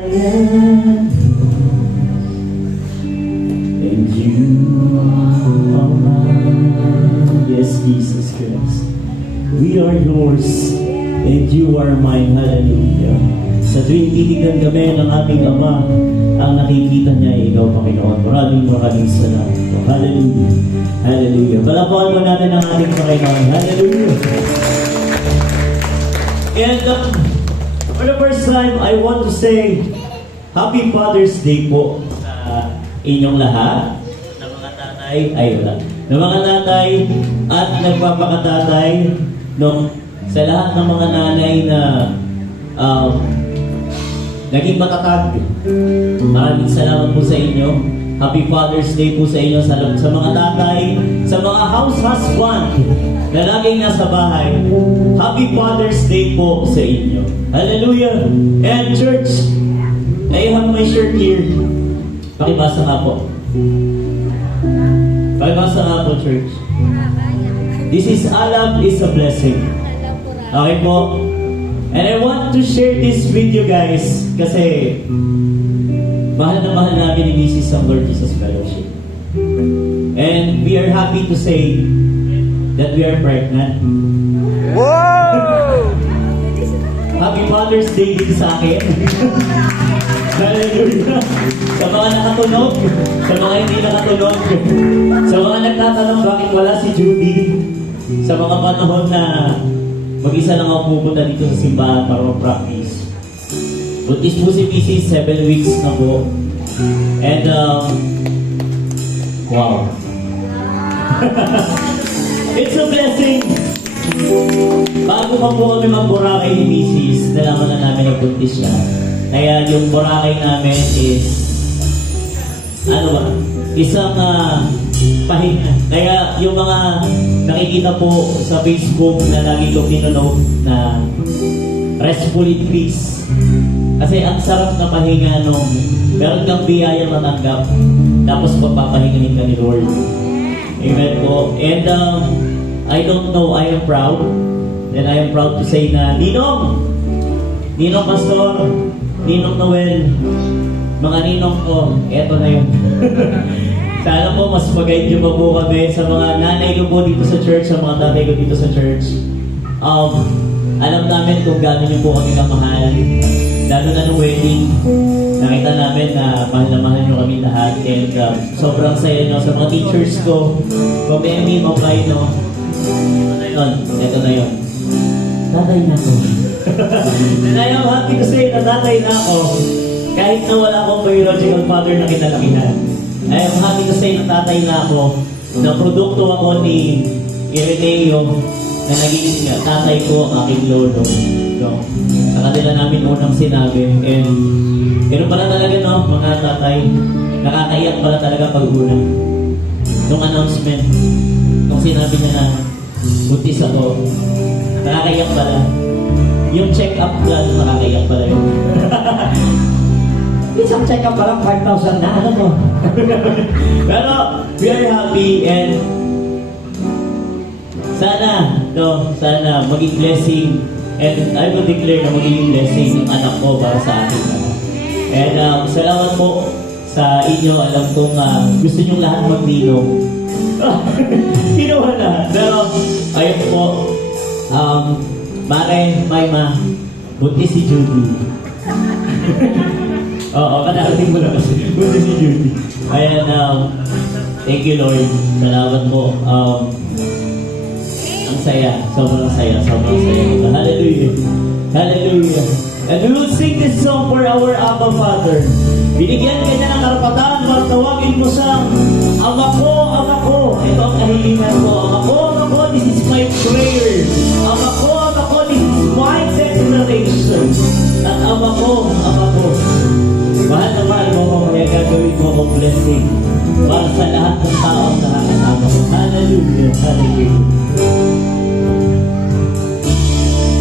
And you are mine. Yes, Jesus Christ. We are yours and you are mine. Hallelujah. Sa tuwing titignan kami ng ating Ama, ang nakikita niya ay ikaw, Panginoon. Maraming salamat. Hallelujah. Hallelujah. Palapakan mo natin ang ating Panginoon. Hallelujah. And for the first time, I want to say Happy Father's Day po sa inyong lahat, ng mga tatay, ng mga tatay at nagpapakatatay, sa lahat ng mga nanay na naging matatag. Maraming salamat po sa inyo. Happy Father's Day po sa inyo, sa mga tatay, sa mga house husband na laging nasa bahay. Happy Father's Day po sa inyo. Hallelujah! And church, I have my shirt here. Pakibasa nga po. Pakibasa nga po, church. This is Alam is a blessing. Okay po? And I want to share this with you guys kasi mahal na mahal namin ni Mrs. ang Lord Jesus Fellowship. And we are happy to say that we are pregnant. Wow! Happy Father's Day din sa akin. Hallelujah. Sa mga nakatunog, sa mga hindi nakatunog, sa mga nagtatanong bakit wala si Judy, sa mga panahon na mag-isa lang ako pupunta dito sa simbahan para mag-practice. Buntis po si Mrs. 7 weeks na po. And, wow. It's a blessing. Bago pa po kami mag-Boracay ni Mrs., nalaman na namin na buntis siya. Kaya yung Boracay namin is, isang pahinga. Kaya yung mga nakikita po sa Facebook na lagi ko pinanood na restful in peace. Kasi ang sarap na pahinga nung meron kang biyayang matanggap tapos pagpapahingahin ka ni Lord. Amen po. And I don't know, I am proud. And I am proud to say na Ninong Pastor, Ninong Noel, mga ninong ko, eto na yun. Sana po mas mag-guide nyo pa po kami sa mga nanay ko po dito sa church, sa mga tatay ko dito sa church. Alam namin kung gaano nyo po kami kamahal. Lalo na nung wedding, nakita namin na mahal nyo kami lahat. And sobrang saya nyo sa mga teachers ko, from Emmy, Mabay, no? Ito na yun. Tatay na ko. And I am happy to say na tatay na ako. Kahit na wala akong biological father na kinalakihan. I am happy to say na tatay na ako. Na produkto ako ni Ireneo na naging tatay ko ang aking lolo. So, sa kanila namin unang sinabi. And pero pala talaga no, mga tatay, nakakaiyak pala talaga pag-una. Nung announcement, nung sinabi niya na buntis ako, nakakaiyak pala. Yung check-up plan, nakakaiyak pala yun. Isang check-up pa lang, 5,000 na, alam mo. Pero, we are happy and sana maging blessing and I will declare na magiging blessing yung anak ko para sa akin. And salamat po sa inyo. Alam kong gusto nyo lahat magdino. Kinuha na. Pero, ayun po, Mare, Mayma, buntis si Judy. Oo, kadarating mo na kasi. Buntis si Judy. Ayan, thank you Lord. Salamat po. Ang saya. Sobrang saya. Hallelujah. Hallelujah. And we will sing this song for our Abba Father. Binigyan ka niya ng karapatan para tawagin mo siyang Ama ko, Ama ko. Ito ang kahilingan ko. Ama ko, this is my prayer. Ama ko, this is my declaration. At Ama ko. Mahal na mahal mo ko, kaya gagawin mo akong blessing para sa lahat ng tao ang nakakasama ko. Hallelujah, hallelujah.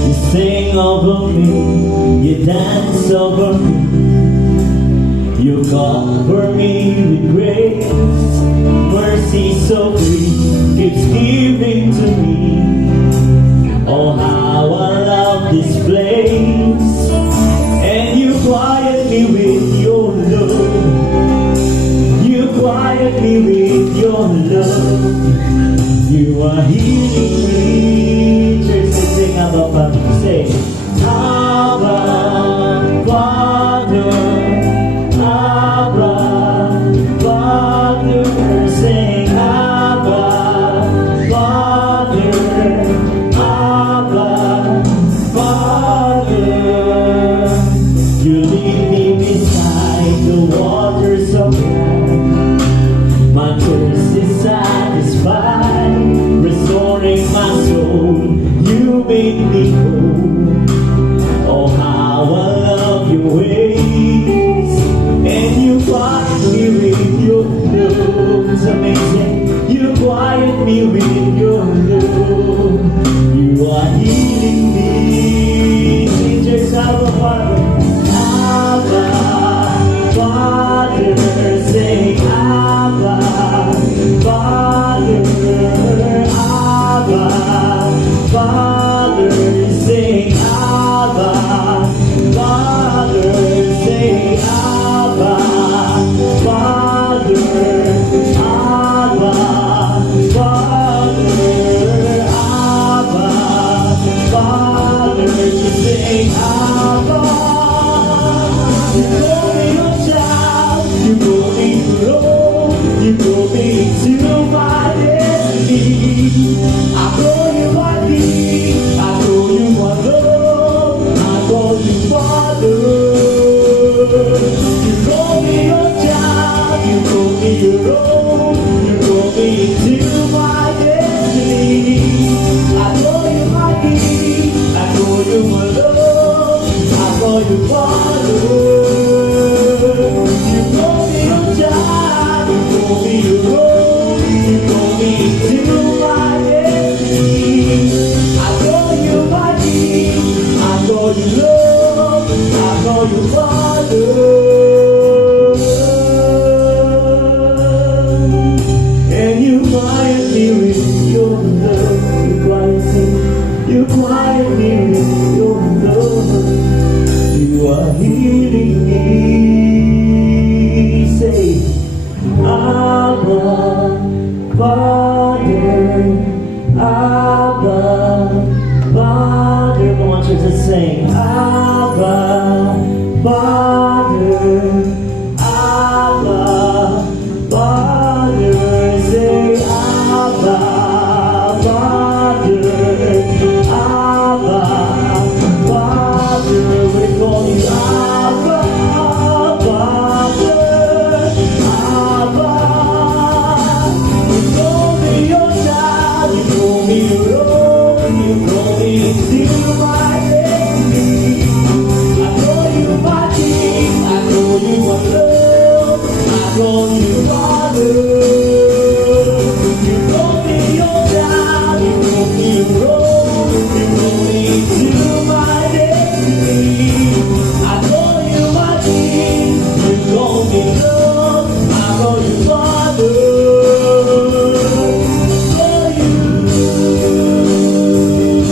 You sing over me, you dance over me, you cover me with grace. Mercy so free keeps giving to me. Oh, how I love this place. And you quiet me me with your love. You quiet me with your love. You are healing me. Church, sing Abba Father. Say, Abba Father, Abba Father. Sing Abba Father, Abba Father. You lead me beside the waters of life. My thirst is satisfied, restoring my soul. You make me whole. Oh, how I love your ways, and you quiet me with your love. It's amazing. You quiet me with your love. You are healing me. Teachers, Abba Father, Abba Father, say Abba Father, Abba Father, say Abba Father, say Abba Father, Abba Father, Abba Father, say Abba. You call me your child, you call me Lord, you call me to my destiny. I call you my King, I call you my love, I call you Father. You call me your child, you call me your Lord, you call me to my destiny. I call you my King, I call you my love, I call you Father. You call me your child, you call me your Lord, you call me to my destiny. I call you my King, I call you love, I call you Father. And you quiet me with your love. You quiet me with your love. You are healing me. Say, Abba Father, Abba Father. Come on, church, let's sing. Abba Father, Abba Father. Say, Abba Father, Abba Father. We call you Abba Father, Abba. You call me your child, you call me your own, you call me to my destiny. I call you my King, I call you my love, I call you Father. You call me your child, you call me your own, you call me to my destiny. I call you my King, you call me love, I call you Father.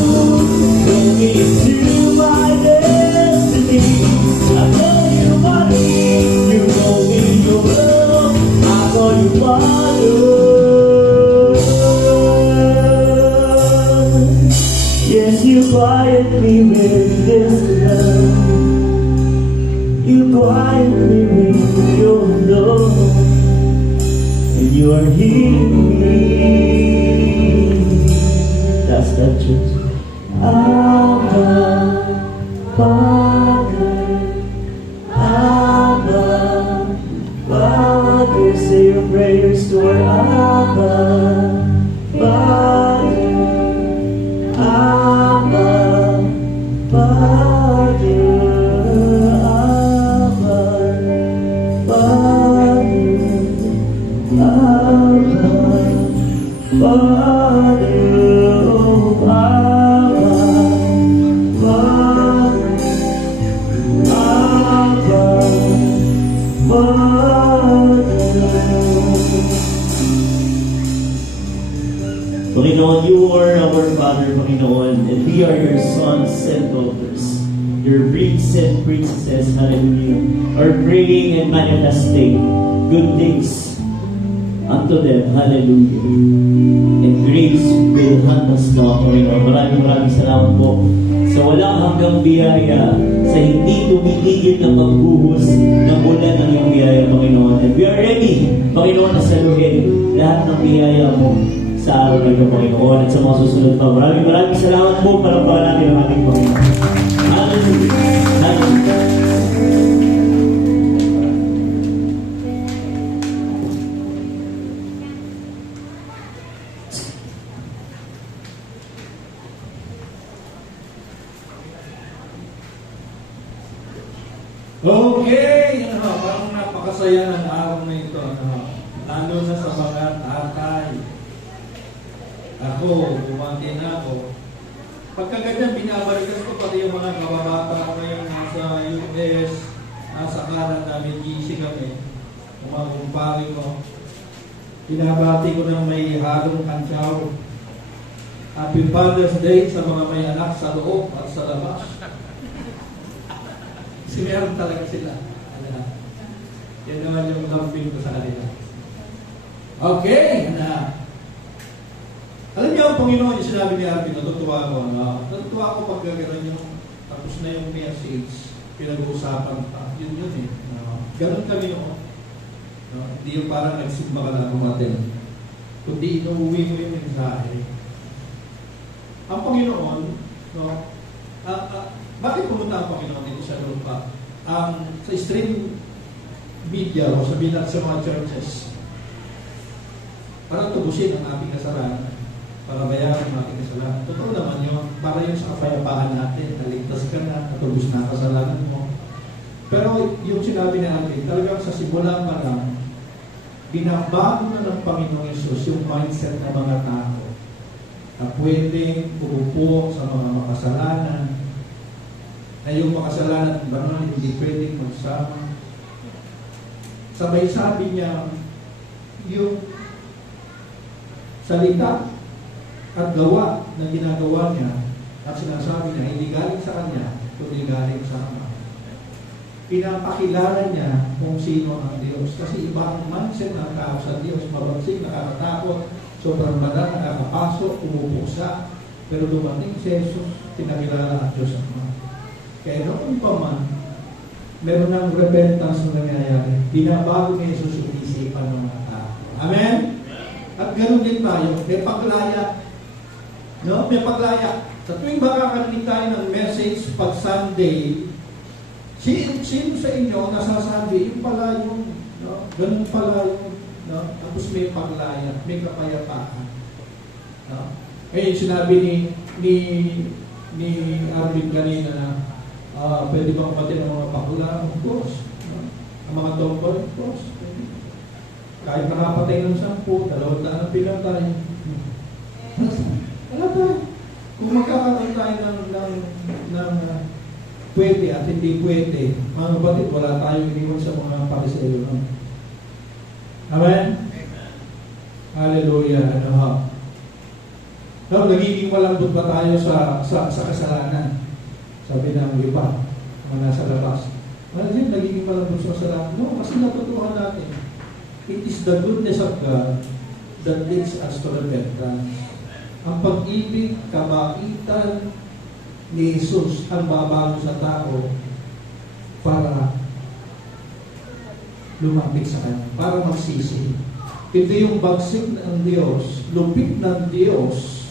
Call me to my destiny. I call you my King, you call me your love, I call you Father. Yes, you quiet me with this love. You quiet me with your love. And you are healing me. That's that truth. Abba Father, Abba Father. Say your prayers to our Abba Father, Abba Father, Abba Father, Abba Father, oh Abba Father, Abba Father. Panginoon, you are our Father, Panginoon, and we are your sons and daughters. your princes and princesses, hallelujah, are praying and manifesting good things unto them, hallelujah. And grace will hand us now, Panginoon. Maraming salamat po sa walang hanggang biyaya, sa hindi tumitigil na pagbuhos ng ulan ng iyong biyaya, Panginoon. And we are ready, Panginoon, na saluhin lahat ng biyaya mo sa araw na ito, Panginoon, at sa mga susunod pa. Maraming salamat po para pa natin ang ating Panginoon. Hallelujah. Hallelujah. Okay, parang napakasaya ng araw na ito. Lalo na sa mga tatay. Ako, bumati na ako. Pagka ganyan, binabalikan ko pati yung mga kababata ngayon nasa US, nasa Canada, may GC kami. Yung mga kumpari ko. Binabati ko ng may halong kantsaw. Happy Father's Day sa mga may anak sa loob at sa labas. Kasi meron talaga sila. Yan naman yung lambing ko sa kanila. Okay! Alam niyo ang Panginoon, yung sinabi ni Arvin, natutuwa ako. Natutuwa ako pag gano'n yung tapos na yung message, pinag-uusapan pa. Yun eh. Ganun kami noon. Hindi yung parang nagsimba ka lang umatin. Kundi inuuwi mo yung mensahe. Ang Panginoon, bakit pumunta ang Panginoon dito sa lupa? Sa stream media o sabihin natin sa mga churches, para tubusin ang ating kasalanan, para bayaran ang ating kasalanan. Totoo naman yun, para yun sa kapayapaan natin, naligtas ka na, natubos na ang kasalanan mo. Pero yung sinabi ni atin, talagang sa simula pa lang, binabago na ng Panginoong Yesus yung mindset ng mga tao na pwedeng umupo sa mga makasalanan, na yung makasalanan ba naman hindi pwedeng magsama. Sabay sabi niya, yung salita at gawa na ginagawa niya at sinasabi niya, hindi galing sa kanya, kundi galing sa Ama. Pinapakilala niya kung sino ang Diyos. Kasi iba ang mindset ng tao sa Diyos, mabagsik, nakakatakot, sobrang madal, nakakapasok, umupusa. Pero dumating si Jesus, pinakilala ang Diyos ang Ama. Kaya noon pa man, meron ng repentance na nangyayari. Binabago ni Jesus yung isipan ng mga tao. Amen? At ganoon din tayo, may paglaya. No? May paglaya. Sa tuwing makakarinig tayo ng message pag Sunday, sino sa inyo nasasabi, yung pala yung, no? Ganun pala yung, no? Tapos may paglaya, may kapayapaan. No? Ngayon, sinabi ni Arvin kanina na, pwede bang pati ng mga pakula? Of course. No? Ang mga tongkol, of course. Kahit nakapatay ng 10, 200 ang pinatay. Wala tayo. Kung magkakaroon tayo ng pwede at hindi pwede, mga kapatid, wala tayong iniwan sa mga pariseo. No? Amen? Hallelujah. Nagiging malambot ba tayo sa kasalanan? Sabi ng iba, mga nasa labas. Nagiging malambot sa kasalanan. No, kasi natutuhan natin. It is the goodness of God that leads us to repentance. Ang pag-ibig, kabaitan ni Jesus ang babago sa tao para lumapit sa Kanya, para magsisi. Ito yung bagsik ng Diyos, lupit ng Diyos,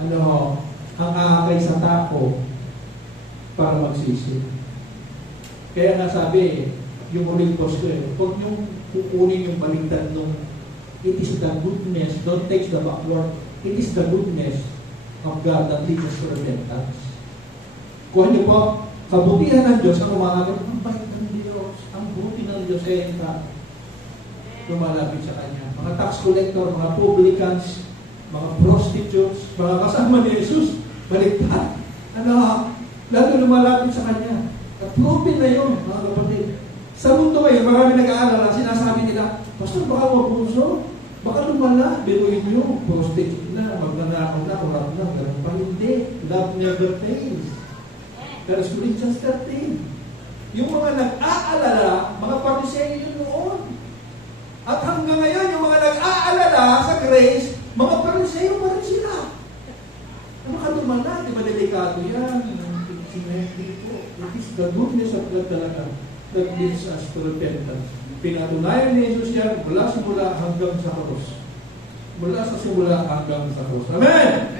ang aakay sa tao para magsisi. Kaya nasabi, yung uling post ko huwag niyong kukunin yung baliktad nung it is the goodness, don't take the backward, it is the goodness of God that leads us to repentance. Kuha niyo po, kabutihan ng Diyos ang umaagad, ang bait ng Diyos, ang buti ng Diyos lumalapit sa Kanya. Mga tax collector, mga publicans, mga prostitutes, mga kasama ni Jesus, baliktad. Lalo lumalapit sa Kanya. Proven na yun, mga kapatid. Sa mundo ngayon, marami nag-aalala, sinasabi nila, Pastor, baka mabuso, baka lumala, biruin nyo, prostitute na, magnanakaw na, kurap na, ganun pa. Hindi. Love never fails. 1 Corinthians 13. Yung mga nag-aalala, mga Pariseo noon. At hanggang ngayon, yung mga nag-aalala sa grace, mga Pariseo pa rin sila. Ano ka naman na? Di ba delikado yan? It is the goodness of God talaga that leads us to repentance. Pinatunayan ni Jesus yan mula simula hanggang sa krus. Mula sa simula hanggang sa krus. Amen!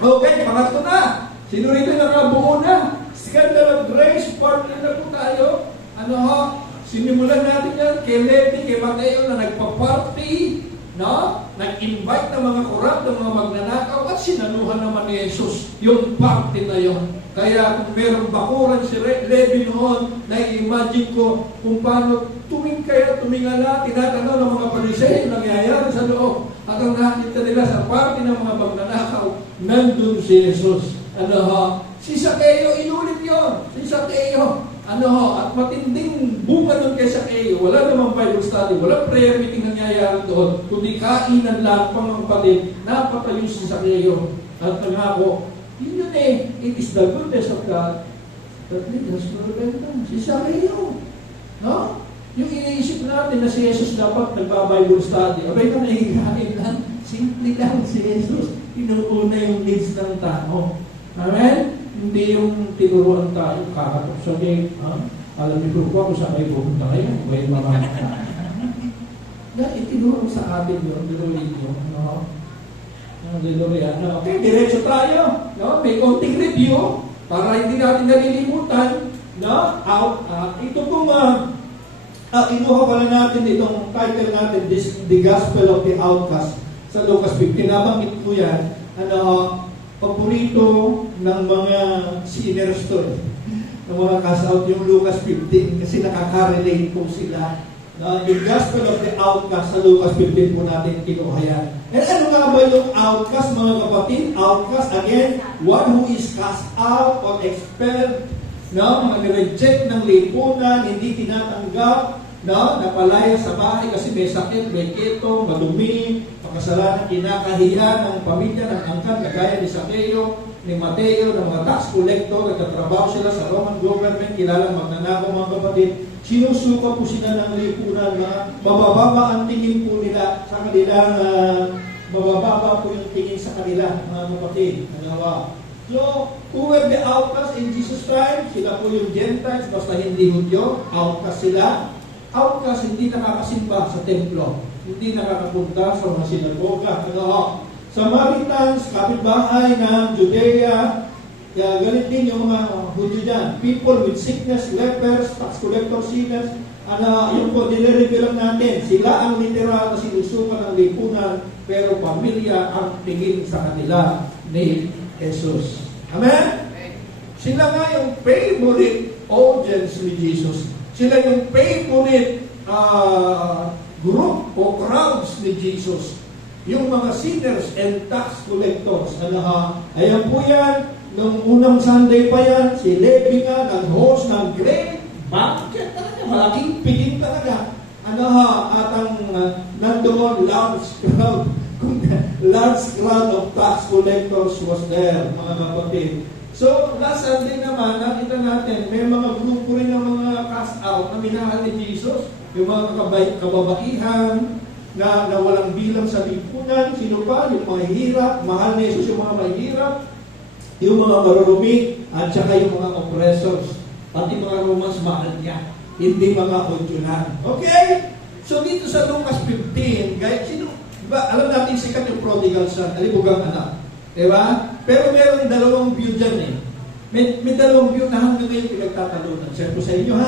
Okay, pangatlo na. Sino rito nakabuo na? Scandal of Grace, part na po tayo. Ano ho? Sinimulan natin yan kay Levi, kay Mateo na nagpa-party, no? Nag-invite ng mga korap, ng mga magnanakaw, at sinanuhan naman ni Jesus yung party na yon. Kaya kung merong bakuran si Levi noon, na-imagine ko kung paano tumingala, tinatanaw ng mga Pariseo, nangyayari sa loob. At ang nakita nila sa party ng mga magnanakaw, nandun si Jesus. Ano ho? Si Zaccheo, inulit yun. Si Zaccheo. Ano ho? At matinding bunga nun kay Zaccheo. Wala namang Bible study, wala prayer meeting nangyayari doon, kundi kainan lang pang mga kapatid, napatayo si Zaccheo. At nangako, yun eh, it is the goodness of God that leads us to repentance. Si Zaccheo. No? Yung iniisip natin na si Jesus dapat nagba-Bible study, abay ka nahihain lang, simple lang si Jesus. Inuuna yung needs ng tao. Amen? Hindi yung tinuruan tayo, kakatok sa gate. Alam niyo po kung saan kayo pupunta kayo. Kaya mga itinuro sa atin yun, dinurin yun. No? Okay, diretso tayo. No? May konting review para hindi natin nalilimutan. No? Ito pong kinuha pala natin itong title natin, The Gospel of the Outcast sa Lucas 15. Nabanggit ko yan. Paborito ng mga sinners to, ng mga cast out yung Lucas 15 kasi nakaka-relate po sila. Yung Gospel of the Outcast sa Lucas 15 po natin kinuha yan. And ano nga ba yung outcast, mga kapatid? Outcast, again, one who is cast out or expelled, mga nireject ng lipunan, hindi tinatanggap, napalaya sa bahay kasi may sakit, may keto, madumi, makasalanan, kinakahiya ng pamilya, ng angkan, kagaya ni Zaccheo, ni Mateo, ng mga tax collector, nagtatrabaho sila sa Roman government, kilalang magnanakaw, mga kapatid. Sinusuka po sila ng lipunan, mabababa ang tingin po nila sa kanilang, mabababa po yung tingin sa kanila, mga kapatid. So, who were the outcasts in Jesus' time? Sila po yung Gentiles, basta hindi Hudyo, outcast sila. Outcast, hindi nakakasimba sa templo, hindi nakakapunta sa mga sinagoga. Samaritans, kapitbahay ng Judea, galit din yung mga Hudyo dyan. People with sickness, lepers, tax collector, sinners, yung po, nire-reveal natin, sila ang literal na sinusukan ng lipunan, pero pamilya ang tingin sa kanila ni Jesus. Amen? Sila nga yung favorite audience ni Jesus. Sila yung favorite group o crowds ni Jesus. Yung mga sinners and tax collectors. Ayan po yan. Nung unang Sunday pa yan, si Levi nga nag-host ng great banquet talaga. Malaking piging talaga. At ang nandoon, large crowd of tax collectors was there, mga kapatid. So, last Sunday naman, nakita natin, may mga grupo rin ng mga cast out na minahal ni Jesus. Yung mga kababaihan na walang bilang sa lipunan. Sino pa? Yung mga hirap. Mahal ni Jesus yung mga mahirap. Yung mga marurumi. At saka yung mga oppressors. Pati mga Romans, mahal niya. Hindi mga Hudyo. Okay? So, dito sa Lucas 15, guys, diba, alam natin sikat yung prodigal son, alibugang anak. Diba? Pero meron dalawang view dyan eh. May dalawang view na hanggang ngayon pinagtatalunan. Siyempre sa inyo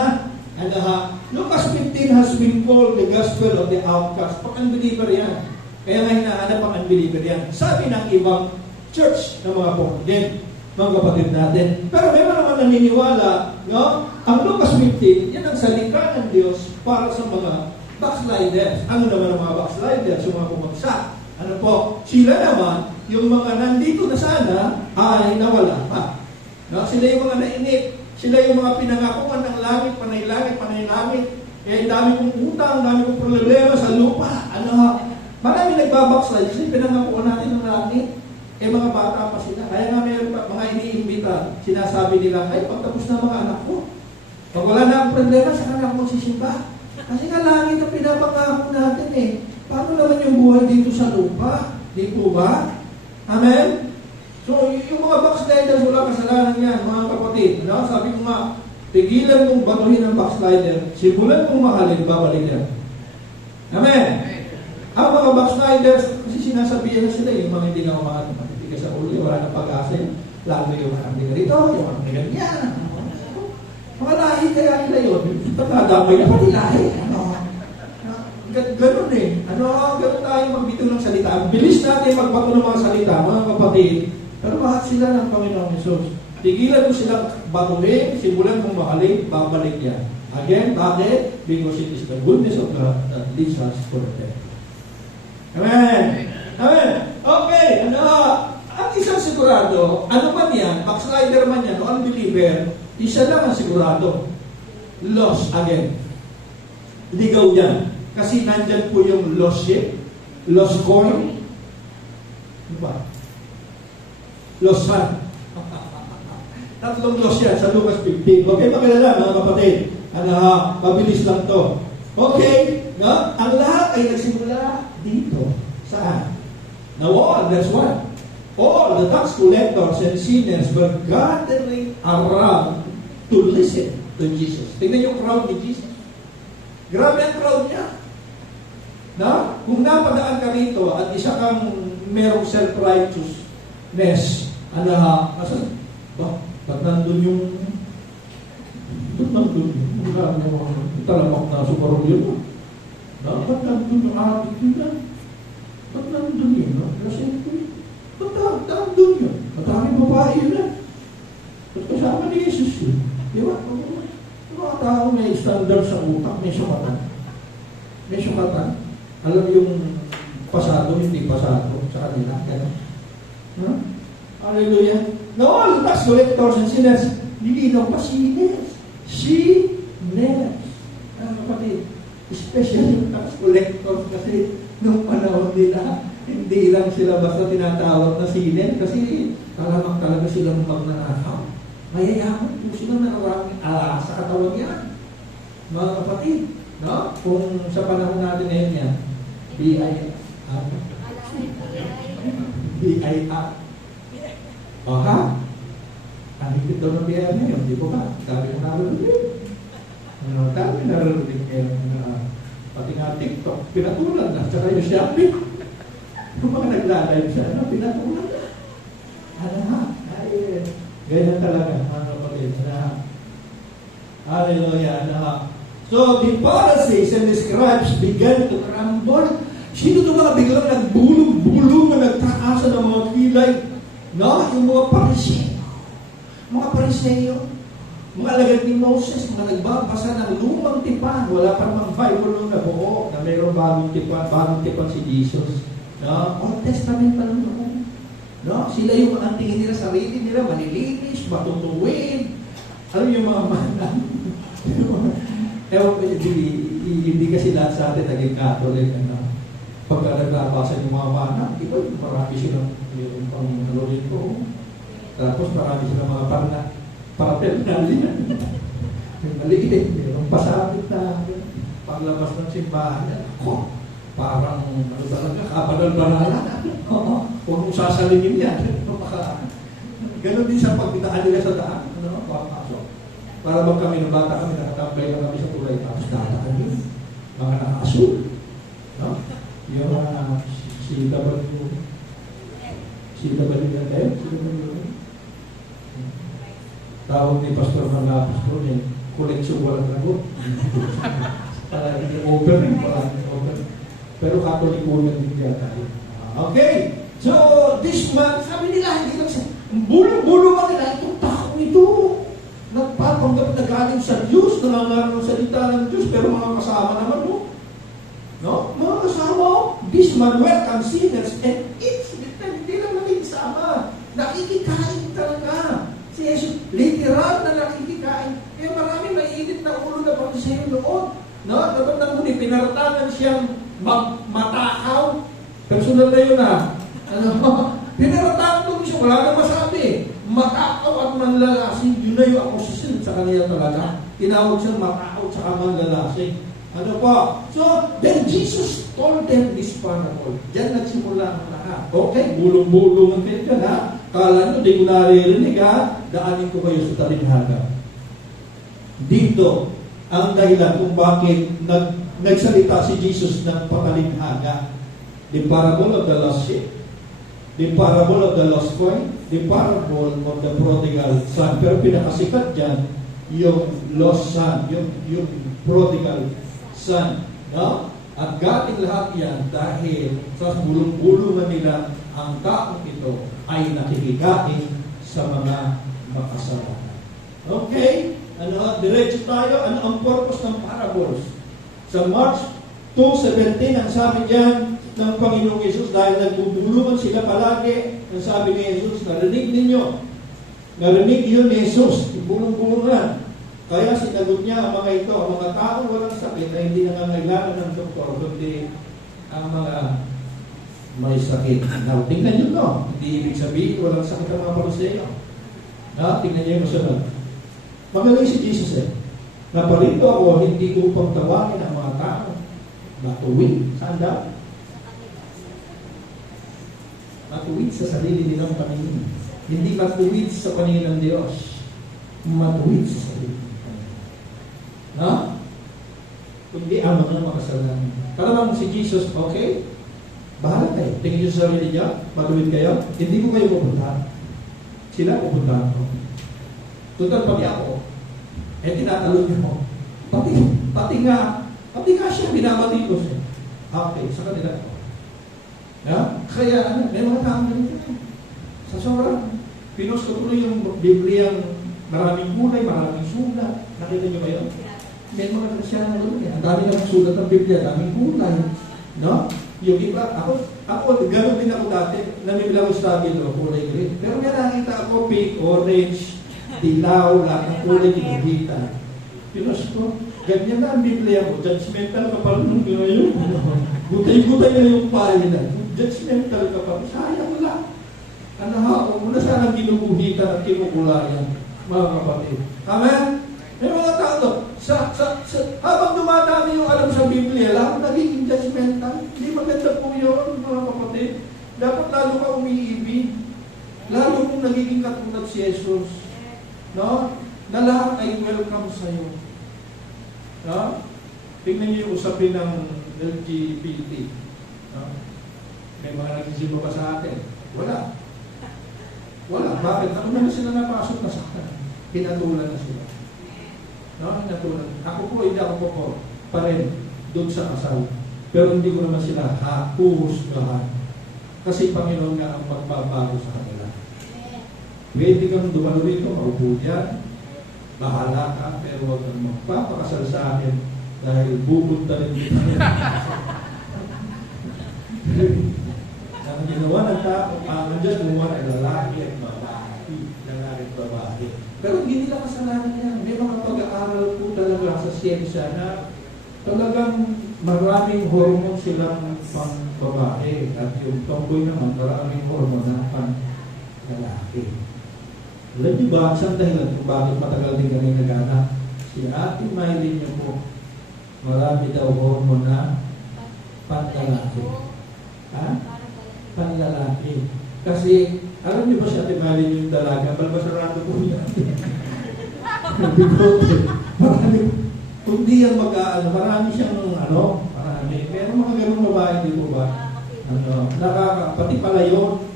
Lucas 15 has been called the gospel of the outcast. Pag-unbeliever yan. Kaya nga hinahanap ang unbeliever yan. Sabi ng ibang church na mga pongden, mga kapatid natin. Pero may naman naniniwala, ang Lucas 15, yan ang salita ng Diyos para sa mga backsliders. Ano naman ang mga backsliders? Yung mga pumagsak. Ano po? Sila naman, yung mga nandito na sana, ay nawala pa. Sila yung mga nainip. Sila yung mga pinangakuan ng langit, panay-langit. Eh, dami kong utang, dami kong problema sa lupa. Marami nagbabackslide kasi pinangakuan natin ng langit. Eh mga bata pa sila. Kaya nga mayroon pa mga iniimbita, sinasabi nila, ay pagtapos na mga anak ko. Pag wala na ang problema, saka na ako magsisimba. Kasi nga langit ang pinapangako natin eh. Paano naman yung buhay dito sa lupa? Di po ba? Amen? So, yung mga backsliders, wala kasalanan yan, mga kapatid. No? Sabi ko nga, tigilan mong batuhin ang backslider, simulan mong mahalin, babalik yan. Amen? Ang mga backsliders, kasi sinasabihan na sila, yung mga hindi na umahan, matitigas sa ulo, wala na pag-asa, lalo yung mga hindi ganito, yung mga hindi ganyan. Mga lahi kaya nila yun. Pagkadamay na pati lahi. Ganun eh. Ganun tayo magbito ng salita. Ang bilis natin magbato ng mga salita, mga kapatid. Pero mahal sila ng Panginoong Hesus. Tigilan mo silang batuhin, simulan mong mahalin, babalik yan. Again, bakit? Because it is the goodness of God that leads us for them. Amen. Amen. Okay. Ang isang sigurado, ano man yan, backslider man yan, o unbeliever, isa lang ang sigurado. Lost again. Ligaw yan. Kasi nandyan po yung lost ship, lost coin, ano ba? Lost son. Tatlong lost yan sa Lucas 15. Okay, makilala mga kapatid. Mabilis lang to. Okay, no? Ang lahat ay nagsimula dito. Saan? Now all, verse 1. All the tax collectors and sinners were gathering around to listen to Jesus. Tingnan yung crowd ni Jesus. Grabe ang crowd niya. Na? Kung napadaan ka rito at isa kang merong self-righteousness, asan? Ba't nandun yung talamak na sumarong yun? Ba't nandun yung ating yun? Ba't nandun yun? Kasi ba't nandun yun? Mataming babae yun na. Ba't kasama ni Jesus yun? Di ba? Mga tao may standard sa utak, may sukatan. May sukatan. Alam yung pasado, hindi pasado sa kanila. Huh? Hallelujah. No, all the tax collectors and sinners, hindi daw pa sinners. Sinners. Kapatid, especially yung tax collectors kasi nung panahon nila, hindi lang sila basta tinatawag na sinner kasi talagang talaga silang magnanakaw. Mayayaman po sila na maraming alas sa katawan niya. Mga kapatid, no? Kung sa panahon natin ngayon yan, B.I.R. Ha? Ang higit daw ng B.I.R. ngayon, di ba ba? Dami mo narinig. Dami narinig ngayon. Pati nga TikTok, pinatulan na. Tsaka yung Shopee. Kung mga naglalay siya, pinatulan na. Ganyan talaga, mga kapatid. Hallelujah. So, the Pharisees and the scribes began to crumble. Sino ito mga biglang nagbulong-bulong na nagtaasa ng mga kilay? No? Yung mga Pariseo. Mga Pariseo. Mga alagad ni Moses, mga nagbabasa ng lumang tipan. Wala pa namang Bible nung nabuo na mayroong bagong tipan si Jesus. No? Old Testament pa lang noon. No? Sila yung ang tingin nila, sarili nila, malilinis, matutuwid. Alam yung mga manan. Hindi kasi lahat sa atin naging Catholic. Pagka naglabasa yung mga manan, iba yung marami silang yung pang-halorin ko. Tapos marami silang mga paraphernalia. Yung maliit, yung pasabit na paglabas ng simbahan. Ako, parang ano talaga, kapanal-banala. Huwag mong sasalingin yan. Ganon din sa pagbitaan nila sa daan. Papasok. Para bang kami nung bata kami, nakatambay lang kami sa tulay. Tapos daan yun. Mga nakasul. No? Yung tawag ni Pastor Malapos doon eh. Koleksyon walang lagot. Para hindi over. Pero Catholic-ulan din yata. Okay. So, this man, sabi nila, hindi lang siya, bulong-bulong nila, itong tao ito. Nagpapanggap na galing sa Diyos, nangangaroon ng salita ng Diyos, pero mga kasama naman mo. No? Mga kasama, this man welcomes sinners and eats with them. Hindi lang nakikisama. Nakikikain talaga. Si Jesus, literal na nakikikain. Kaya marami mainit na ulo na pang sa'yo noon. No? Dapat na muli, pinaratangan siyang matakaw. Personal na yun pinaratangan wala nang masabi. Matakaw at manlalasing, yun na yung akusasyon sa kanila talaga. Tinawag siyang matakaw at manlalasing. Ano po? So, then Jesus told them this parable. Diyan nagsimula ang lahat. Okay, bulong-bulungan kayo dyan, ha? Kala nyo, di ko naririnig, ha? Daanin ko kayo sa talinhaga. Dito, ang dahilan kung bakit nagsalita si Jesus ng patalinhaga. The parable of the lost sheep, the parable of the lost coin, the parable of the prodigal son. Pero pinakasikat dyan, yung lost son, yung prodigal son. No? At galing lahat yan dahil sa bulong-bulungan nila, ang taong ito ay nakikikain sa mga makasalanan. Okay? Diretso tayo. Ano ang purpose ng parables? Sa Mark 2:17, ang sabi diyan ng Panginoong Yesus, dahil nagbubulungan sila palagi, ang sabi ni Jesus, narinig ninyo. Narinig yun ni Jesus, bulong-bulungan. Kaya sinagot niya ang mga ito, ang mga taong walang sakit na hindi nangangailangan ng doktor, kundi ang mga may sakit. Now, tingnan nyo to. Hindi ibig sabihin, walang sakit ang mga Pariseo. Tingnan nyo yung masunod. Magaling si Jesus Naparito ako, hindi upang tawagin ang mga tao. Matuwid. Saan daw? Matuwid sa sarili nilang paningin. Hindi matuwid sa paningin ng Diyos. Matuwid sa sarili. Kundi ang mga makasalanan. Kalamang si Jesus, okay? Bahala kayo. Tingin nyo sa sarili niya, matuwid kayo. Hindi ko kayo pupunta. Sila pupunta ako. Total, pati ako, tinatalog niyo mo. Pati nga siya, binabati ko siya. Okay, sa kanila ako. Kaya, may mga taong ganito na. Sa sobrang, pinost ko tuloy yung Bibliang maraming kulay, maraming sulat. Nakita niyo ba yun? May mga Kristiyan na doon. Ang dami na sulat ng Biblia, daming kulay. No? Yung iba, ako, gano'n din ako dati, namimila ko study ito, kulay green. Pero may nakita ako, pink, orange, dilaw, lahat ng kulay, kinukita. Pinost ko, ganyan na ang Biblia ko, judgmental ka pa nung gano'n. Gutay-gutay na yung pahina. Judgmental ka pa. Sayang lang. Huwag mo na sanang ginuguhitan at kinukulayan, mga kapatid. Amen? May mga tao, habang dumadami yung alam sa Biblia, lalo nagiging judgmental. Hindi maganda po yun, mga kapatid. Dapat lalo ka umiibig. Lalo kung nagiging katulad si Jesus. No? Na lahat ay welcome sa'yo. No? Tingnan niyo yung usapin ng LGBT. No? May mga nagsisiba pa sa atin. Wala. Bakit? Nauna na sila napasok na sa akin. Pinatulan na sila. No? Pinatulan. Ako po, hindi ako po pa rin doon sa kasal. Pero hindi ko naman sila huhusgahan. Kasi Panginoon nga ang magbabago sa kanila. Pwede kang dumalo rito, maupo yan. Bahala ka, pero huwag kang magpapakasal sa akin dahil bubunta rin kita. Ang ginawa ng tao, nandiyan gumawa ng lalaki at babae. Lalaki at babae. Pero hindi nila kasalanan yan. May mga pag-aaral po talaga sa siyensya na talagang maraming hormone silang pang babae at yung tomboy naman maraming hormone na pang lalaki. Alam niyo ba, isang dahilan kung bakit matagal din kami nag-anak? Si Ate Mylene niyo po, marami daw hormone na panlalaki. Panlalaki. Kasi, alam niyo ba si Ate Mylene yung dalaga? Balbasarado po niya. Marami. Kung di yan marami siyang marami. Pero mga ganung babae, di po ba? Pati pala yun.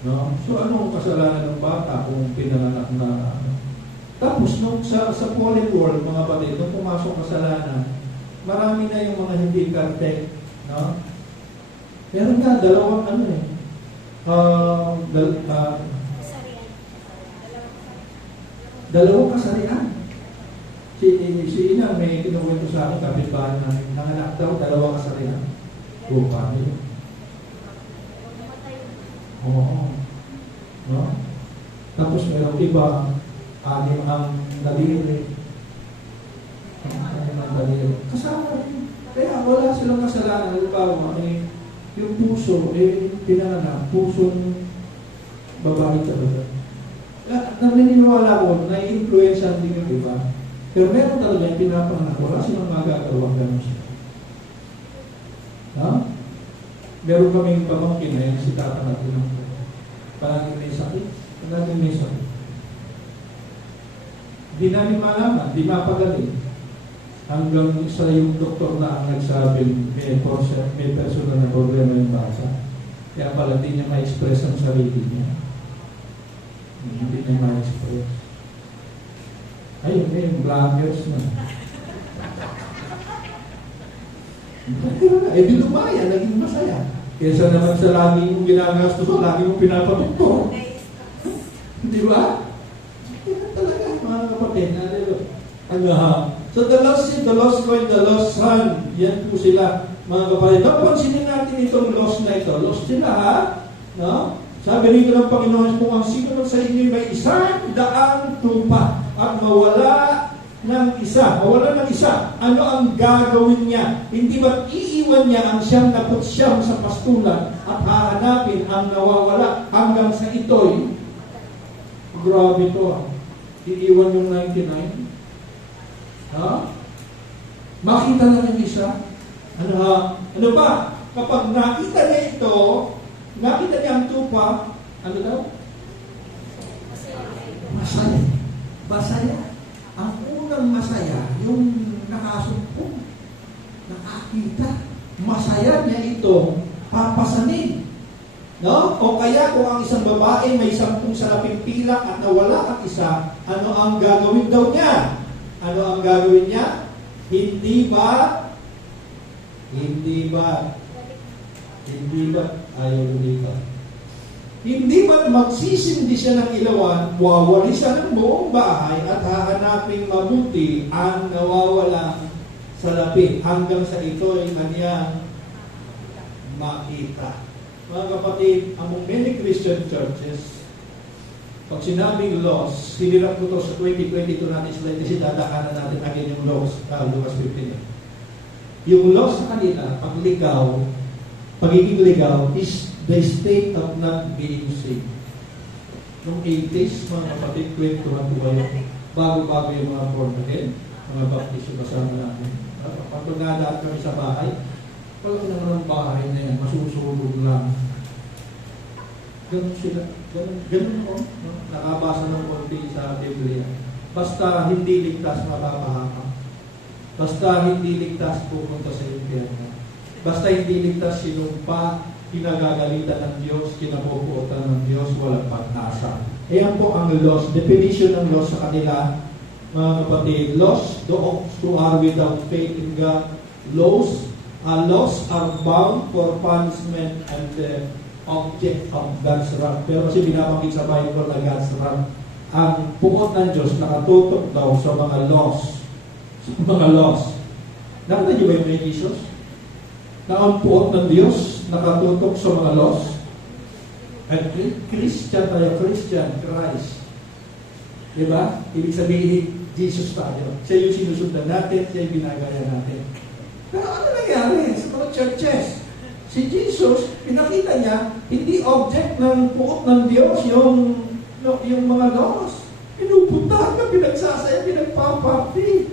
No? So, anong kasalanan ng bata kung pinanganak na Tapos, sa fallen world, mga batid, nung pumasok kasalanan, marami na yung mga hindi perfect. No? Meron nga, dalawang dalawang kasarian. Si Ina, may kinukwento sa akin, kapitbahay namin, nanganak daw, dalawang kasarian. Buka niyo. Oo. No? Tapos meron iba, anim ang daliri. Anim ang daliri. Kasama rin. Kaya wala silang kasalanan. Halimbawa, yung puso, pinanganak, pusong Babae talaga. Naniniwala ko, na-influensya din yung iba. Pero meron talaga yung pinapanganak. Wala silang magagawa ganun siya. Ha? Meron kaming pamangkin na yun, si tata natin. Palaging may sakit. Palaging may sakit. Di namin malaman, di mapagaling. Hanggang isa yung doktor na ang nagsabi, may personal na problema yung bata. Kaya pala di niya ma-express ang sarili niya. Hindi niya ma-express. Ayun, may vloggers na. Eh, di lumaya, naging masaya. Kesa naman sa lagi mong ginagastos, lagi mong pinapapagpo. Di ba? Kaya talaga, mga kapatid, so the lost coin, the lost son, yan po sila, mga kapatid. Pansinin natin itong lost na ito. Lost sila, ha? No? Sabi rito ng Panginoon, kung ang sino man sa inyo may 100 tupa at mawala ng isa, ano ang gagawin niya? Hindi ba iiwan niya ang 99 sa pastulan at hahanapin ang nawawala hanggang sa ito'y? Grabe to. Iiwan yung 99? Ha? Makita lang yung isa? Ano ba? Kapag nakita niya ito, nakita niya ang tupa, ano daw? Masaya. Masaya. Ang unang masaya, yung nakasumpong, nakakita. Masaya niya itong papasanin. No? O kaya kung ang isang babae may 10 salaping pilak at nawala ang isa, ano ang gagawin daw niya? Ano ang gagawin niya? Hindi ba? Ayaw dito. Hindi ba magsisindi siya ng ilawan, wawali siya ng buong bahay at hahanaping mabuti ang nawawalang salapi hanggang sa ito ay kanyang makita. Mga kapatid, among many Christian churches, pag sinabing loss, hinirap ko to sa 2022 natin slide kasi dadaanan natin again yung loss, Lucas 15. Yung loss sa kanila, pagiging ligaw is the state of not being saved. Noong 80s, mga kapatid, kwentuhan ko kayo, bago-bago yung mga born again, mga baptism kasama namin. Pag nagdaan kami sa bahay, pag naman ang bahay na yan, masusulog lang. Ganun sila. Ganun ko. No? Nakabasa ng konti sa Biblia. Basta hindi ligtas, mapapahaka. Basta hindi ligtas, pupunta sa impyerno. Basta hindi ligtas, sinumpa, kinagagalitan ng Diyos, kinabubuotan ng Diyos, walang pag-asa. Ayan po ang loss. Definition ng loss sa kanila, mga kapatid. Loss, those who are without faith in God. Loss are bound for punishment and the object of God's wrath. Pero kasi binabanggit sa Bible na God's wrath. Ang puot ng Diyos nakatutok daw sa mga loss. Sa mga loss. Nakita niyo ba yung may Jesus? Na ang puot ng Diyos nakatutok sa mga loss. At Christian tayo, Christ. Diba? Ibig sabihin, Jesus tayo. Siya yung sinusundan natin, siya yung binagaya natin. Pero ano nangyari sa mga churches? Si Jesus, pinakita niya, hindi object ng puot ng Diyos yung mga laws. Pinupuntahan ka, pinagsasaya, pinagpapati.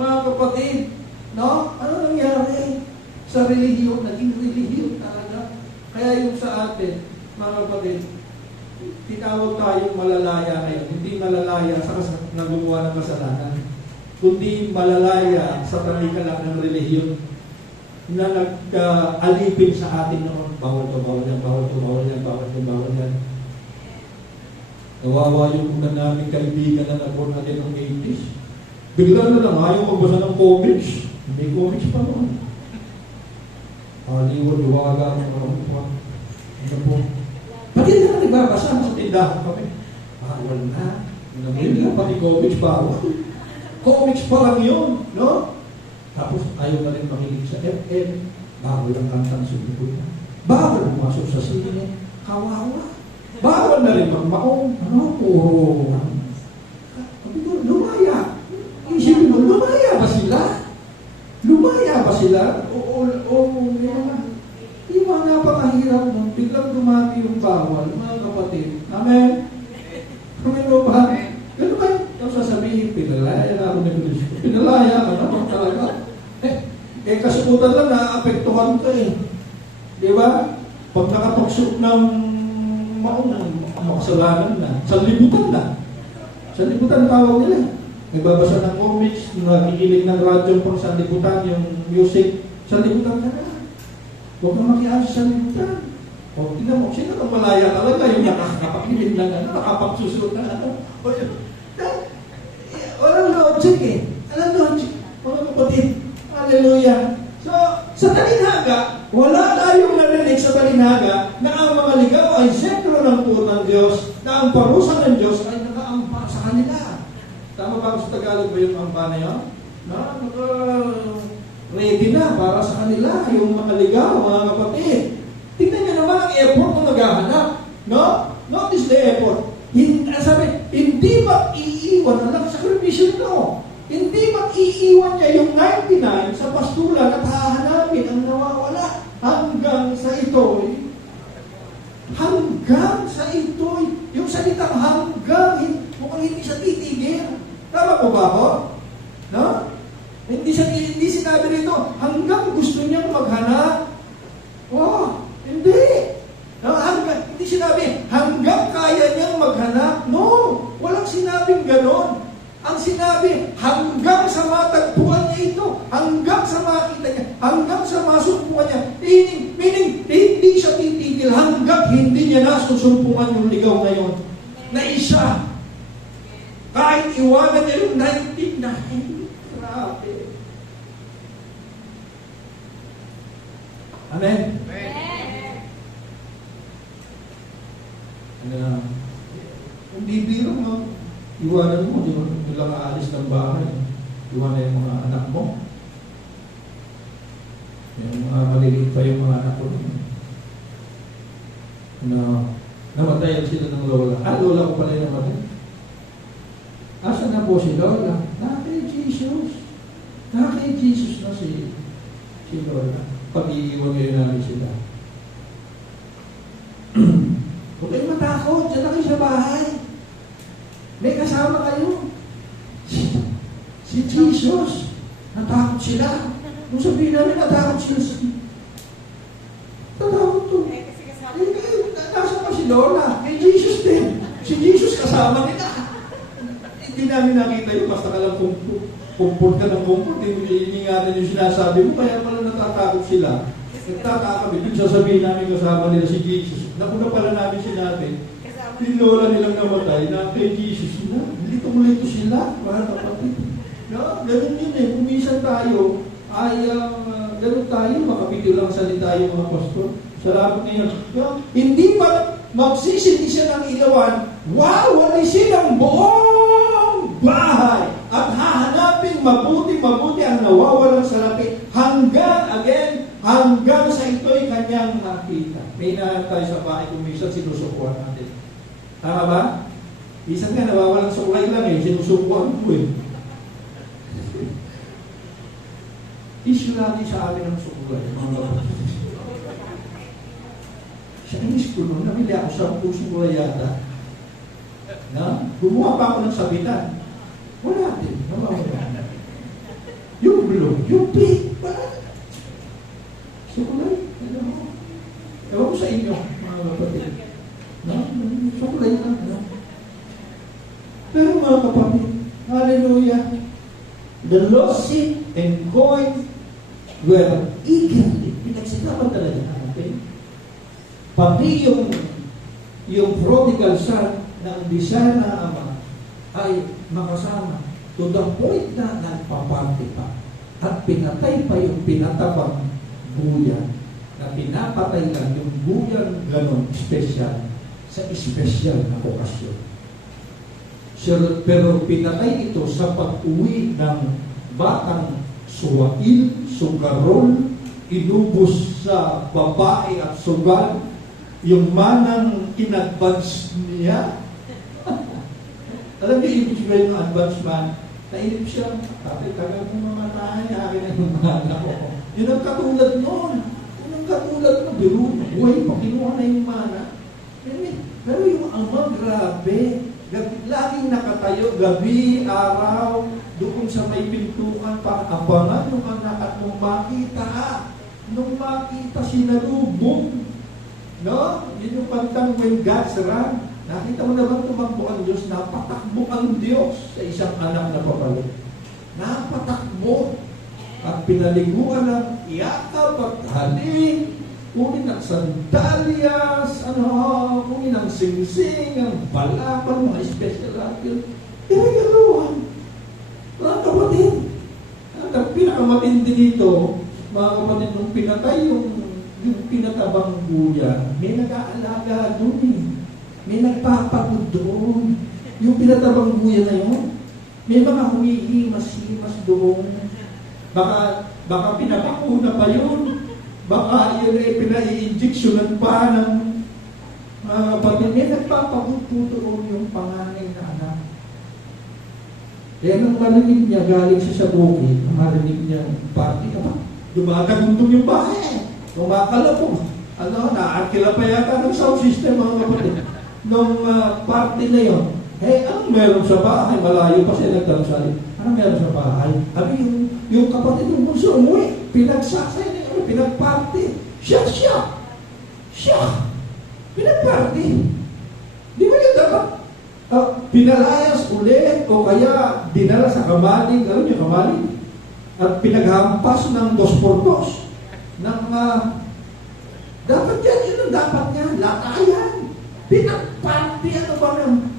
Mga kapatid, no? Ano nangyari sa relihiyon? Naging relihiyon talaga. Kaya yung sa atin, mga kapatid, tinawag tayong malalaya ngayon. Hindi malalaya sa naggumawa ng kasalanan, kundi malalaya sa panikalan ng relihiyon na nag-alipin sa atin noon, bawal yan. Nawawa yung una namin kaibigan na nag-born natin ng 80s. Bigla na lang, ayaw magbasa ng comics. May comics pa noon. Liwaga ang mga upuan. Ano po? Pati na nagbabasa sa tindahan kami. Bawal na. Pati comics bawal. Comics pa lang yun, no? Tapos ayaw na rin makinig sa FM. Bawal ang kantang sumipod na. Bawal pumasok sa sine. Kawawa. Bawal na rin magmaong. Puro. Lumaya. Isipin mo, lumaya ba sila? Yung mga napakahirap nun, biglang dumami yung bawal, mga kapatid, Amen? Amen mo ba? Ganun ba yung sasabihin, pinalaya na ako ni Kristo. Pinalaya ka naman talaga. Kasukutan lang, naapektuhan ka eh. Di ba? Pag nakapagsuot ng makasalanan na, sanlibutan na. Sanlibutan tawag nila. Nagbabasa ng comics, nakikinig ng radyo pang sanlibutan, yung music, sanlibutan ka na. Huwag na makiasa sa sanlibutan. O, tingnan mo, sino ang malaya talaga, yung nakakapakinig lang, nakapagsusunod na ano. Walang logic eh. Walang logic. Mga kapatid, hallelujah. So, sa talinhaga, wala tayong narinig sa talinhaga na ang mga ligaw ay sentro ng puot ng Diyos, na ang parusa ng Diyos ay nakaampa sa kanila. Tama ba sa Tagalog ba yung ampa na yun? Ready na para sa kanila, yung mga ligaw, mga kapatid. Tingnan niyo naman ang effort ng naghahanap. No? Notice the effort. Hindi ba iiwan ang sakripisyo nito? Hindi ba iiwan niya yung 99 sa pastulan at hahanapin ang nawawala hanggang sa ito'y yung salitang hanggang mukhang hindi siya titigil. Tama po ba ako? No? Hindi sinabi rito hanggang gusto niyang maghanap. Oh, hindi. No, hindi sinabi hanggang kaya niyang maghanap. No, walang sinabing ganon. Ang sinabi, hanggang sa matagpuan niya ito, hanggang sa makita niya, hanggang sa masumpungan niya, meaning hindi siya titigil hanggang hindi niya nasusumpungan yung ligaw na yun. Na isa. Kahit iwanan niya yung 99. Grabe. Amen? Hindi biro mo. Iwanan mo, di ba? Nilang aalis ng bahay. Iwanan yung mga anak mo. Yung mga maliliit pa yung mga anak ko. Namatayan sila ng lola. Lola ko pala yung namatay. Asa na po si lola? Kay Jesus. Kay Jesus na si lola. Pag-iiwan ngayon namin sila. Huwag kayo matakot. Diyan na kayo sa bahay. May kasama kayo. Si Jesus. Natakot sila. Kung sabihin namin, natakot sila. Natakot to. Nasa pa si Lola. Jesus din. Si Jesus kasama nila. Hindi namin nakita yun. Basta ka lang kumport ka ng kumport. Iningatan yung sinasabi mo. Kaya pala natatakot sila. Nagtataka kami. Yung sasabihin namin kasama nila si Jesus. Nakuna pala namin sinabi. Yung lola nilang namatay na kay Jesus na. Hindi tumuloy ito sila. Mga kapatid. No? Ganun yun eh. Kumisan tayo ay ganun tayo. Makapigil lang salita yung mga pastor. Salamat niyo. No? Hindi ba magsisindi siya ng ilawan, wawalisin ang buong bahay at hahanapin mabuti ang nawawalang salapi hanggang sa ito'y kanyang nakita. May na tayo sa bahay kung minsan sinusukuhan natin. Tama ba? Minsan nga nawawalang suklay lang eh, sinusukuhan ko eh. Issue lagi sa amin ang suklay. Sa inis ko nun, nabili ako sa suklay yata. Gumawa pa ako ng sabitan. Wala din. Nawawala. Yung blue, yung pink, wala. Suklay. Ewan ko sa inyo, mga kapatid. Suklay lang. Pero mga kapatid, hallelujah, the lost sheep and coin were eagerly. Pinagsikapan talaga natin. Pati yung prodigal son na ang desire na ama ay makasama to the point na nagpaparte pa at pinatay pa yung pinatabang buyan na pinapatay lang yung buyan ganon special sa special na okasyon. Pero pinatay ito sa pag-uwi ng batang suwail, sugarol, inubos sa babae at sugal, yung manang in-advance niya. Alam niyo, ibig sabihin ng advance man, nainip siya, tapos tagal mo mamatay, akin ang mana ko. Yun ang katulad nun. Yun ang katulad nun. Buhay pa, kinuha na yung mana. Pero yung ang naman, grabe. Laging nakatayo, gabi, araw, doon sa may pintuan para abangan ng anak at nung makita sinalubong. No? Yun yung kantang When God's Run. Nakita mo na ba tumakbo ang Diyos? Napatakbo ang Diyos sa isang anak na papalik. Napatakbo. At pinaliguan ng iyakap at halik. Kunin ang sandalyas, kunin ang singsing, ang balapan, mga special appeal. Pinagaluhan. Mga kapatid. Ang pinakamatindi dito, mga kapatid, nung pinatay yung pinatabang buya, may nag-aalaga doon eh. May nagpapagod doon. Yung pinatabang buya na yun, may mga humihimas-himas doon. Baka pinapakuna pa yun. Baka yun ay pinai-injectionan pa ng mga kapatid. May nagpapagod po doon yung panganay na anak. Kaya nang marinig niya, galing siya sa bukid, marinig niya, party ka ba? Dumatagundong yung bahay. Kumakalapog. Naakila pa yata ng sound system, mga kapatid. Nung party na yun, anong meron sa bahay? Malayo pa siya nagtanong. Ano meron sa bahay? Yung kapatid ng bunso umuwi, pinagsasay niya, pinagparty. Siya. Pinagparty. Di ba yun dapat? Pinalayas ulit o kaya dinala sa kamaling, gano'n yung kamaling, at pinaghampas ng 2x2 ng dapat yan, yun ang dapat niya, latayan. Pinagparty, ano ba naman?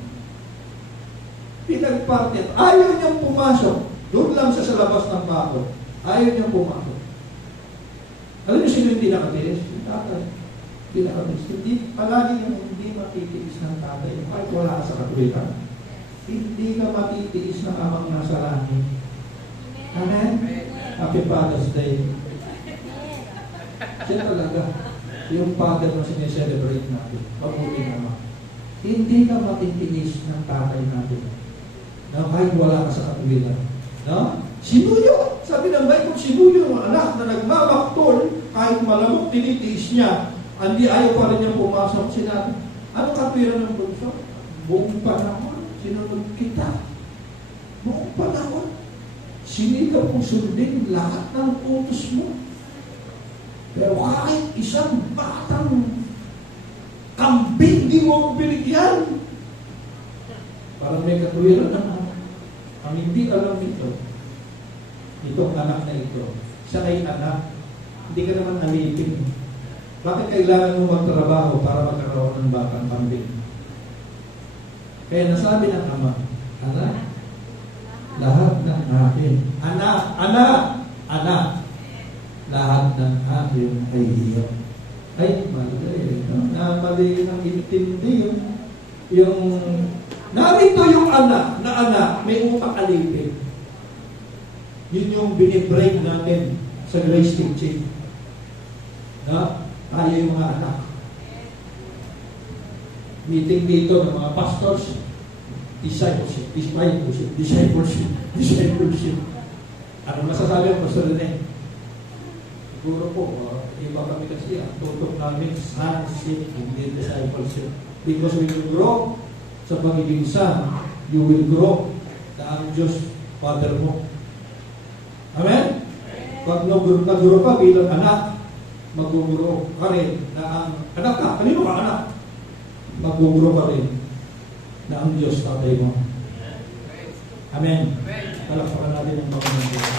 Pinagparty. Ayaw niyang pumasok. Doon lang siya sa labas ng bako. Ayaw niyang pumasok. Alam niyo sino hindi nakatiis? Yung tatay. Hindi nakatiis. Palagi niyang hindi matitiis ng tatay. Kahit wala ka sa katulitan. Hindi ka matitiis ng amang nasa langit. Amen? Happy Father's Day. Siya talaga. Yung father na sineselebrate natin. Mabuti naman. Hindi ka matitiis ng tatay natin. Na kahit wala ka sa katulitan. No? Sinuyo. Sabi ng Bible, sinuyo ng anak na nagmamaktol, kahit malamok tinitiis niya, hindi ayaw pa rin niyang pumasok. Sinabi, ano katwiran ng bunso? Buong panahon, sinunod kita. Buong panahon, sinikap kong sundin lahat ng utos mo. Pero kahit isang batang kambing, di mo ako binigyan. Parang may katwiran na ang hindi alam nito, itong anak na ito, siya ay anak, hindi ka naman alipin. Bakit kailangan mo magtrabaho para magkaroon ng batang kambing? Kaya nasabi ng ama, anak, lahat ng akin, anak, lahat ng akin ay iyo. Ay, mali, mali ng intindi yung narito yung anak, may utang alipin. Yun yung binibreak natin sa Grace Teaching. Na, tayo yung mga anak. Meeting dito ng mga pastors, discipleship. Ano masasabi ang Pastor Rene? Siguro po, iba kami kasi, ang tutok namin, sonship, hindi discipleship. Because we will grow sa pagiging son, you will grow na ang Diyos, Father mo. Amen? Pag nag-grow ka bilang anak, mag-grow ka rin na ang anak ka. Kanino ka anak? Mag-grow ka rin na ang Diyos, Tatay mo. Amen? Palakpakan natin ang Panginoon.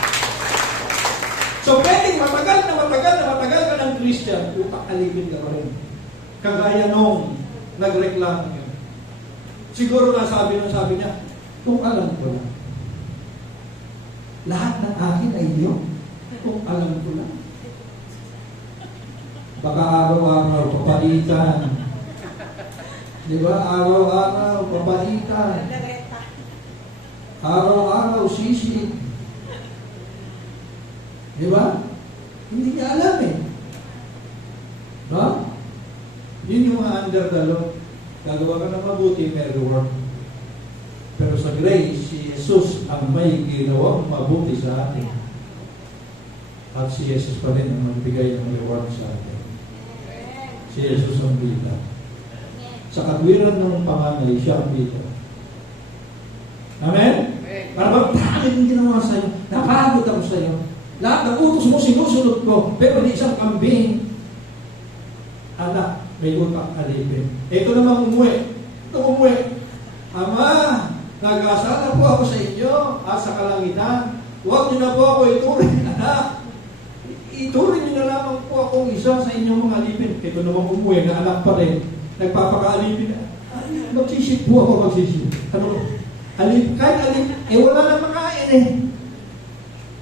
So, pwedeng matagal ka ng Christian, utak alipin ka pa rin. Kagaya nung nagreklamo yun. Siguro sabi niya, kung alam ko lang. Lahat ng akin ay iyo. Kung alam ko lang. Baka araw-araw papalitan. Di ba? Araw-araw papalitan. Araw-araw sisid. Di ba? Hindi niya alam eh. No? Yun yung mga under the law. Gagawa ka ng mabuti, may reward. Pero sa grace, si Jesus ang may ginawang mabuti sa atin. At si Jesus pa rin ang magbigay ng reward sa atin. Si Jesus ang bida. Sa katwiran ng panganay, siya ang dito. Amen? Para bang dami yung ginawa sa'yo. Napagod ako sa'yo. Lahat ng utos mo, sinusunod ko. Pero di isang kambing. Anak, may utak alipin. Ito naman umuwi. Ama, nag-asala po ako sa inyo at sa kalangitan. Huwag niyo na po ako ituring, anak. Ituring niyo na lamang po akong isa sa inyong mga alipin. Ito naman umuwi, na anak pa rin. Nagpapaka-alipin. Magsisip po ako, magsisip. Kahit alip, wala na makain eh.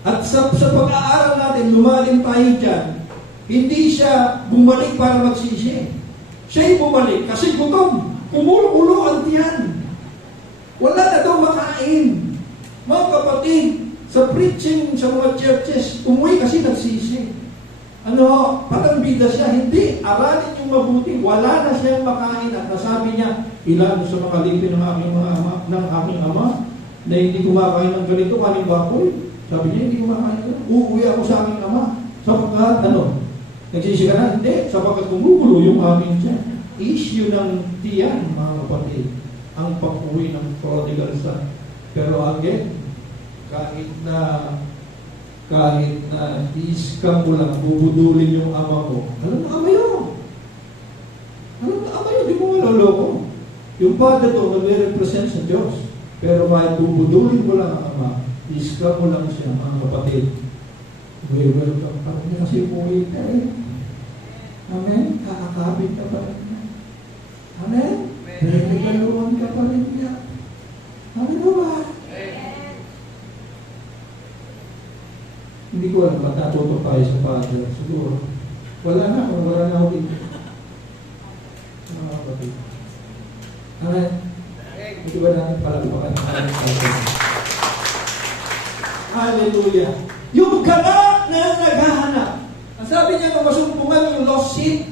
At sa pag-aaral natin, lumalim tayo dyan. Hindi siya bumalik para magsisi. Siya'y bumalik kasi gutom. Kumulo-ulo ang tiyan. Wala na daw makain. Mga kapatid, sa preaching sa mga churches, umuwi kasi nagsisi. Patambida siya. Hindi, aralin yung mabuti. Wala na siyang makain. At nasabi niya, ilan sa mga lipin ng aming ama na hindi kumakain ng ganito, kaning baboy. Sabi niya, hindi kumakain ng uuwi ako sa aming ama. Sapagkat, nagsisi ka na? Hindi, sapagkat kumugulo yung aming tiyan. Issue ng tiyan, mga kapatid, ang pag-uwi ng prodigal son. Pero again, kahit na iiskam mo lang, bubudulin yung ama mo. Alam mo, ama yun, di mo maloloko. Yung father to, nag-represent sa Diyos. Pero kahit bubudulin mo lang ang ama, iiskam mo lang siya, mga kapatid. Welcome. Parang niya kasi umuwi ka eh. Amen? Kakakabit ka pa rin niya. Amen? Regaluhan ka pa rin niya. Amen ba? Hindi ko alam ba't natuto tayo sa Father. Siguro. Wala na ako dito. Mga kapatid. Amen? Hindi ba natin palagpakan ng aming Father? Hallelujah! Yung gala na naghahanap. Ang sabi niya kung masumpungan yung lost sheep,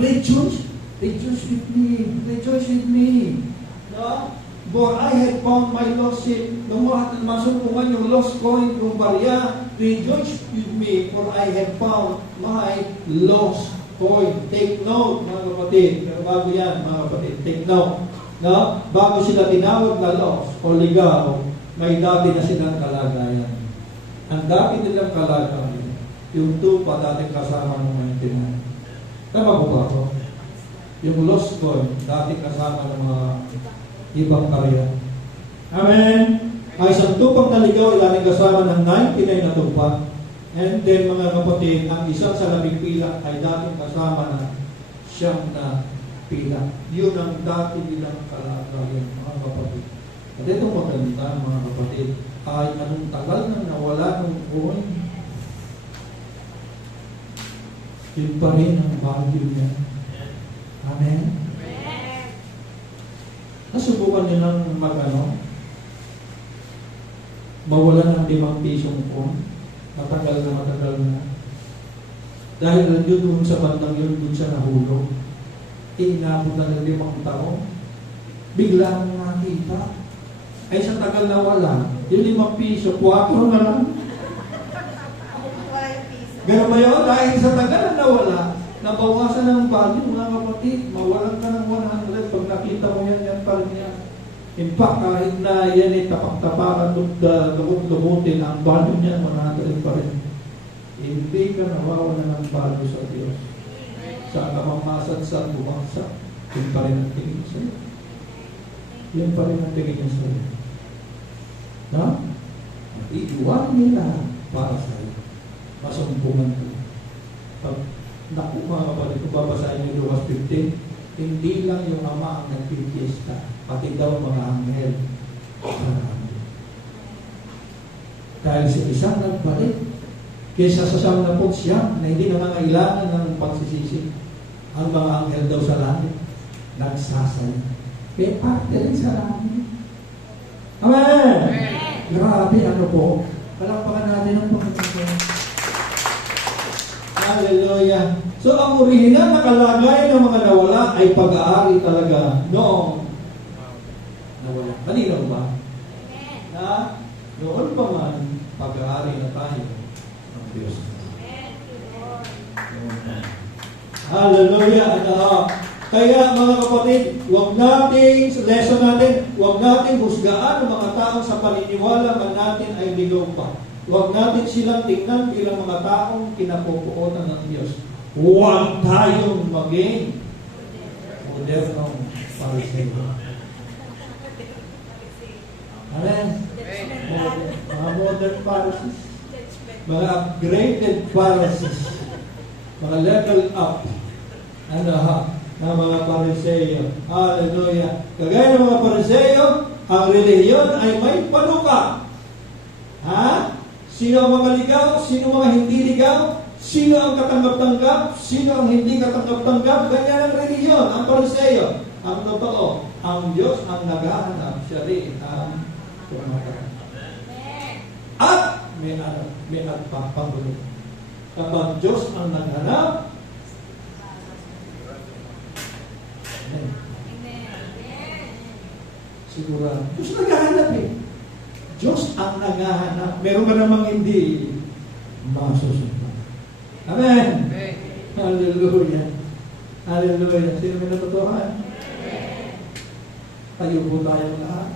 rejoice. Rejoice with me. Rejoice with me. No? For I had found my lost sheep. Nung masumpungan yung lost coin, yung barya, rejoice with me, for I have found my lost coin. Take note, mga kapatid. Pero bago yan, mga kapatid, take note. No? Bago sila tinawag na lost o ligaw, may dati na silang kalagayan. Ang dati nilang kalagayan, yung tupa dating kasama ng 99. Tama po ba ako? Yung lost coin, dating kasama ng mga ibang karya. Amen? Ay isang tupang naligaw, ilaling kasama ng 99 na tupa. And then mga kapatid, ang isang sa labing pila ay dating kasama na siyang na pila. Yun ang dati nilang kalagayan, mga kapatid. At itong maganda, mga kapatid, ay anong tagal nang nawala ng coin. Yun pa rin ang value niya. Amen? Nasubukan nilang mawalan ng 5 pisong coin. Matagal na. Dahil yun doon sa bandang yun, doon siya nahulog. Inabot na ng 5 taon. Bigla mong nakita. Ay sa tagal na wala, yung 5 piso, 4 na lang. Ganun ba yun? Dahil sa tagal na wala, nabawasan ng value, mga kapatid. Mawalan ka ng 100. Pag nakita mo yan pa rin yan. In fact, kahit na yan ay tapak-tapakan, lumutin, ang value niya, 100 pa rin. Hindi ka nawawalan ng value sa Diyos. Saan ka mamasad-sad, bumagsak, yun pa rin ang tingin sa'yo. Yan pa rin ang tingin niya sa'yo. No? Iiwan nila para sa'yo. Masumpungan ko. Naku mga kapatid, kung babasahin niyo Lucas 15, hindi lang yung ama ang nagpipiesta, pati daw mga anghel. Dahil sa isang nagbalik, kaysa sa 10 na hindi nangangailangan ng pagsisisi, ang mga anghel daw sa langit, nagsasaya. Kaya parte rin sa langit. Amen! Grabe, po. Palakpakan natin ang Panginoon. Hallelujah. So, ang orihinal na kalagayan ng mga nawala ay pag-aari talaga noong nawala. Malinaw ba? Na noon pa man, pag-aari na tayo ng Diyos. Hallelujah. Kaya mga kapatid, huwag nating, lesson natin, huwag nating husgaan ang mga tao sa paniniwala man natin ay ligaw pa. Huwag natin silang tingnan bilang mga taong kinapupuotan ng Diyos. Huwag tayong maging modernong Pariseo. Amen? Mga modern Pharisees. Mga upgraded Pharisees. Mga level up. Na mga Pariseo. Hallelujah. Kagaya ng mga Pariseo, ang relihiyon ay may panuka. Ha? Sino ang mga ligaw? Sino ang mga hindi ligaw? Sino ang katanggap-tanggap? Sino ang hindi katanggap-tanggap? Ganyan ang relihiyon, ang Pariseo. Ang totoo, ang Diyos ang naghahanap, siya rin ang tumatanggap. At may nagpapangulo. Kapag Diyos ang naghanap, siguro, Diyos naghahanap eh. Diyos ang naghahanap. Meron ba namang hindi masusunod? Amen! Hallelujah! Hallelujah! Sino may natutuhan? Tayo po tayong lahat.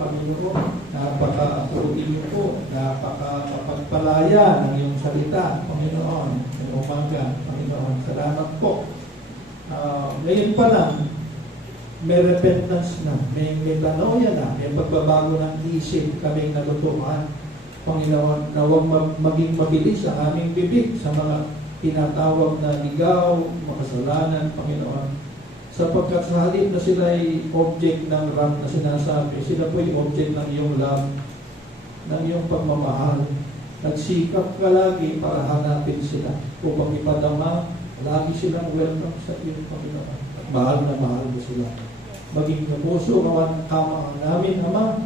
Panginoon, napaka-puri niyo po, napaka-mapagpalaya ng iyong salita, Panginoon, ng umaga, Panginoon. Salamat po. Ngayon pa lang, may repentance na, may metanoia na, may pagbabago ng isip kaming natutuhan. Panginoon, na huwag maging mabilis ang aming bibig sa mga tinatawag na ligaw, makasalanan, Panginoon. Sapagkat sa halip na sila ay object ng wrath na sinasabi, sila po ay object ng iyong love, ng iyong pagmamahal. Nagsikap ka lagi para hanapin sila upang ipadama. Lagi silang welcome sa iyong Panginoon. At mahal na mahal mo sila. Maging kapuso, kawan kama namin, Ama,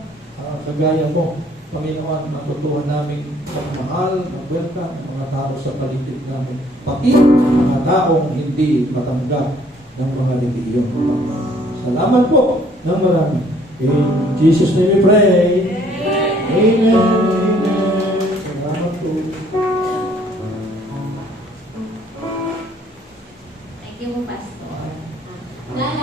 kagaya mo, Panginoon, natutuhan namin magmahal, mag-welcome ang mga tao sa paligid namin. Pati ang mga taong hindi matanggap ng mga relihiyon. Salamat po ng marami. In Jesus' name we pray. Amen. Amen. Salamat po. Thank you, Pastor.